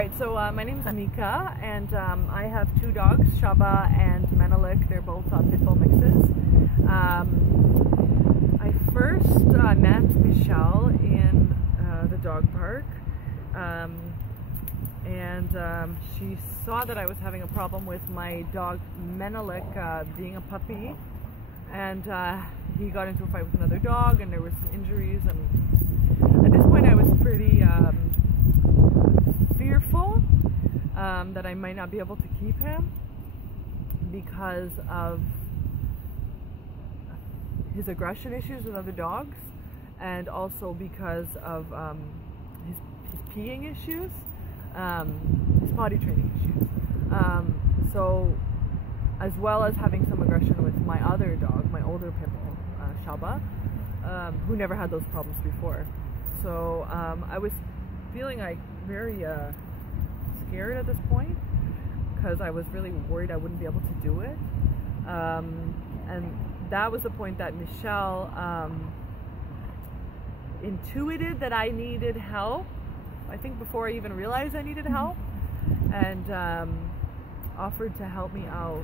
Alright, so my name is Anika, and I have two dogs, Shaba and Menelik. They're both pit bull mixes. I first met Michèle in the dog park, and she saw that I was having a problem with my dog Menelik being a puppy, and he got into a fight with another dog, and there was injuries, and at this point I was pretty fearful that I might not be able to keep him because of his aggression issues with other dogs, and also because of his peeing issues, his potty training issues. So, as well as having some aggression with my other dog, my older pit bull, Shaba, who never had those problems before. So I was feeling like very scared at this point, because I was really worried I wouldn't be able to do it. And that was the point that Michèle intuited that I needed help, I think before I even realized I needed help, and offered to help me out.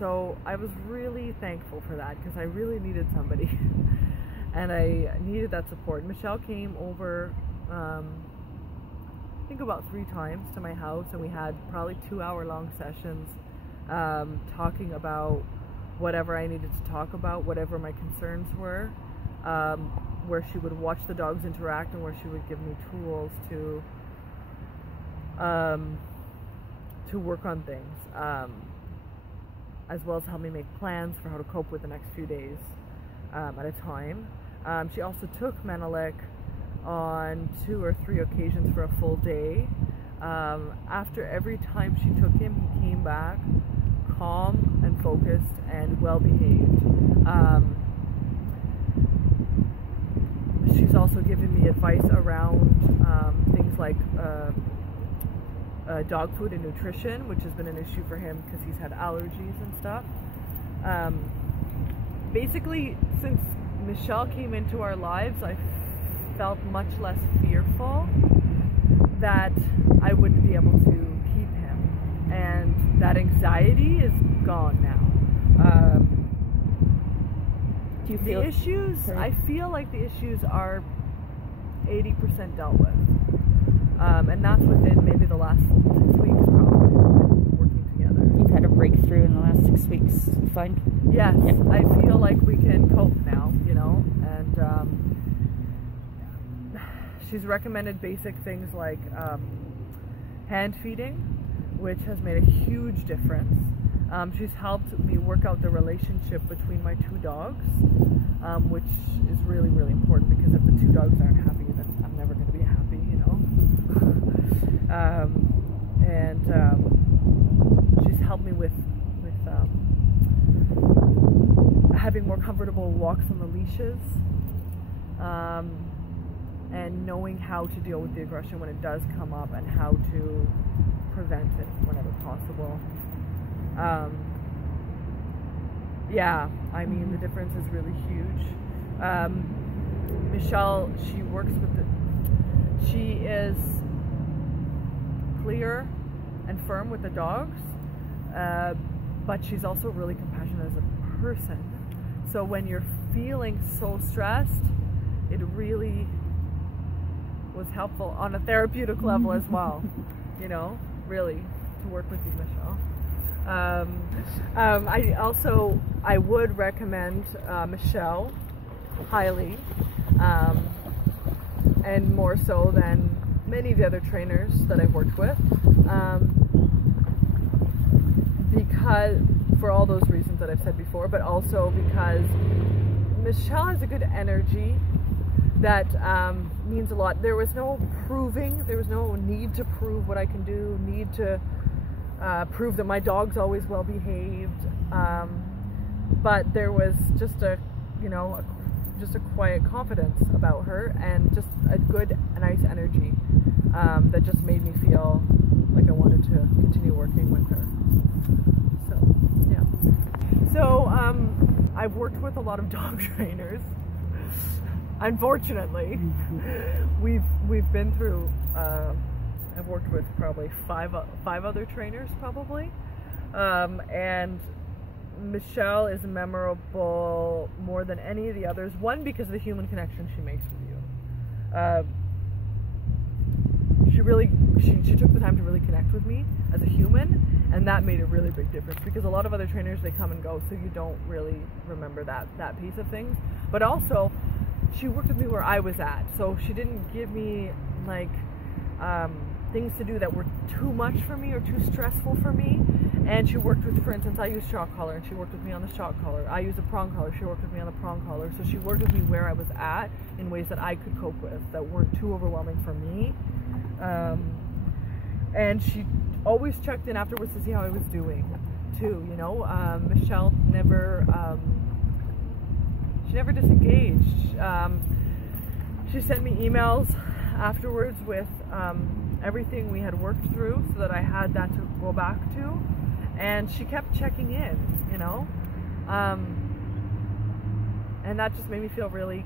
So I was really thankful for that, because I really needed somebody. And I needed that support. Michèle came over, I think about 3 times to my house, and we had probably 2-hour-long sessions talking about whatever I needed to talk about, whatever my concerns were, where she would watch the dogs interact, and where she would give me tools to work on things, as well as help me make plans for how to cope with the next few days at a time. She also took Menelik on 2 or 3 occasions for a full day. After every time she took him, he came back calm and focused and well behaved. She's also given me advice around things like dog food and nutrition, which has been an issue for him because he's had allergies and stuff. Basically, since Michèle came into our lives, I felt much less fearful that I wouldn't be able to keep him, and that anxiety is gone now. Do you feel the issues? Sorry. I feel like the issues are 80% dealt with, and that's within maybe the last 6 weeks, probably, working together. You've had a breakthrough in the last 6 weeks. Fine. Yes, yeah. I feel like we can cope now, you know, and she's recommended basic things like hand feeding, which has made a huge difference. She's helped me work out the relationship between my 2 dogs, which is really, really important, because if the 2 dogs aren't happy, then I'm never going to be happy, you know. She's helped me with having more comfortable walks on the leashes, and knowing how to deal with the aggression when it does come up, and how to prevent it whenever possible. Yeah, I mean, the difference is really huge. Michèle, she is clear and firm with the dogs, but she's also really compassionate as a person. So when you're feeling so stressed, it really was helpful on a therapeutic level as well, you know, really, to work with you, Michèle. I would recommend Michèle highly, and more so than many of the other trainers that I've worked with, because for all those reasons that I've said before, but also because Michèle has a good energy that means a lot. There was no proving, there was no need to prove what I can do, need to prove that my dog's always well behaved, but there was just a quiet confidence about her, and just a good, nice energy that just made me feel like I wanted to continue working with her. So yeah. So I've worked with a lot of dog trainers. unfortunately. We've been through, I've worked with probably five other trainers probably, and Michèle is memorable more than any of the others. One, because of the human connection she makes with you. She took the time to really connect with me as a human, and that made a really big difference, because a lot of other trainers, they come and go, so you don't really remember that piece of things. But also, she worked with me where I was at, so she didn't give me like things to do that were too much for me or too stressful for me. And she worked with, for instance, I use shock collar, and she worked with me on the shock collar. I use a prong collar, she worked with me on the prong collar. So she worked with me where I was at in ways that I could cope with, that weren't too overwhelming for me. And she always checked in afterwards to see how I was doing too, you know. Michèle never disengaged. She sent me emails afterwards with everything we had worked through, so that I had that to go back to, and she kept checking in, you know, and that just made me feel really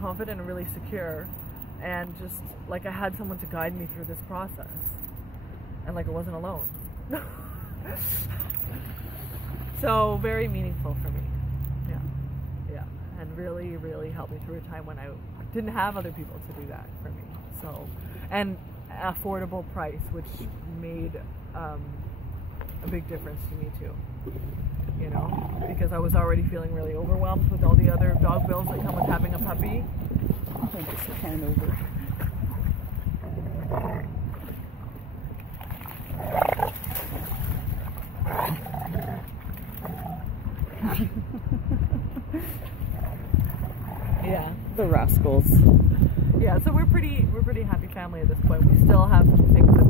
confident and really secure, and just like I had someone to guide me through this process, and like I wasn't alone. So very meaningful for me. Yeah, and really helped me through a time when I didn't have other people to do that for me. So, and affordable price, which made a big difference to me too, you know, because I was already feeling really overwhelmed with all the other dog bills that come with having a puppy. I think it's a can over. Yeah, the rascals. Yeah, so we're pretty happy family at this point. We still have things that